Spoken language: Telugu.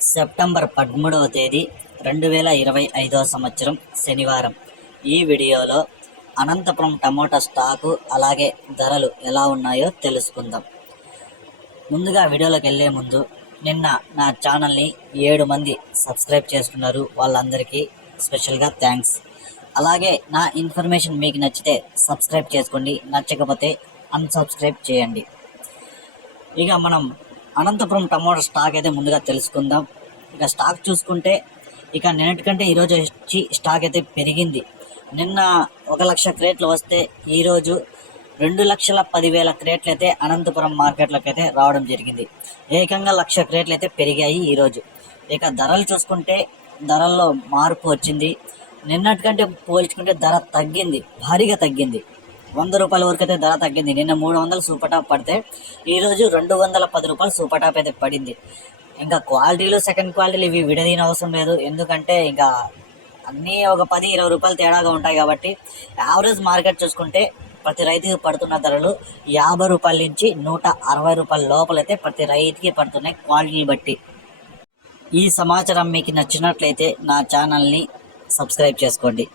సెప్టెంబర్ పదమూడవ తేదీ రెండు వేల ఇరవై ఐదవ సంవత్సరం శనివారం. ఈ వీడియోలో అనంతపురం టమోటా స్టాకు అలాగే ధరలు ఎలా ఉన్నాయో తెలుసుకుందాం. ముందుగా వీడియోలోకి వెళ్ళే ముందు నిన్న నా ఛానల్ని ఏడు మంది సబ్స్క్రైబ్ చేసుకున్నారు వాళ్ళందరికీ స్పెషల్గా థ్యాంక్స్. అలాగే నా ఇన్ఫర్మేషన్ మీకు నచ్చితే సబ్స్క్రైబ్ చేసుకోండి నచ్చకపోతే అన్సబ్స్క్రైబ్ చేయండి. ఇక మనం అనంతపురం టమోటా స్టాక్ అయితే ముందుగా తెలుసుకుందాం. ఇక స్టాక్ చూసుకుంటే ఇక నిన్నటికంటే ఈరోజు వచ్చి స్టాక్ అయితే పెరిగింది. నిన్న ఒక లక్ష క్రేట్లు వస్తే ఈరోజు రెండు లక్షల పదివేల క్రేట్లు అయితే అనంతపురం మార్కెట్లోకి అయితే రావడం జరిగింది. ఏకంగా లక్ష క్రేట్లు అయితే పెరిగాయి ఈరోజు ఇక ధరలు చూసుకుంటే ధరల్లో మార్పు వచ్చింది. నిన్నటికంటే పోల్చుకుంటే ధర తగ్గింది. భారీగా తగ్గింది. వంద రూపాయల వరకు అయితే ధర తగ్గింది. నిన్న మూడు వందలు సూపర్ టాప్ పడితే ఈరోజు రెండు వందల పది రూపాయలు సూపర్ టాప్ అయితే పడింది. ఇంకా క్వాలిటీలు సెకండ్ క్వాలిటీలు ఇవి విడదీన అవసరం లేదు. ఎందుకంటే ఇంకా అన్నీ ఒక పది ఇరవై రూపాయలు తేడాగా ఉంటాయి కాబట్టి యావరేజ్ మార్కెట్ చూసుకుంటే ప్రతి రైతుకి పడుతున్న ధరలు యాభై రూపాయల నుంచి నూట అరవై రూపాయల లోపలైతే ప్రతి రైతుకి పడుతున్నాయి క్వాలిటీని బట్టి. ఈ సమాచారం మీకు నచ్చినట్లయితే నా ఛానల్ని సబ్స్క్రైబ్ చేసుకోండి.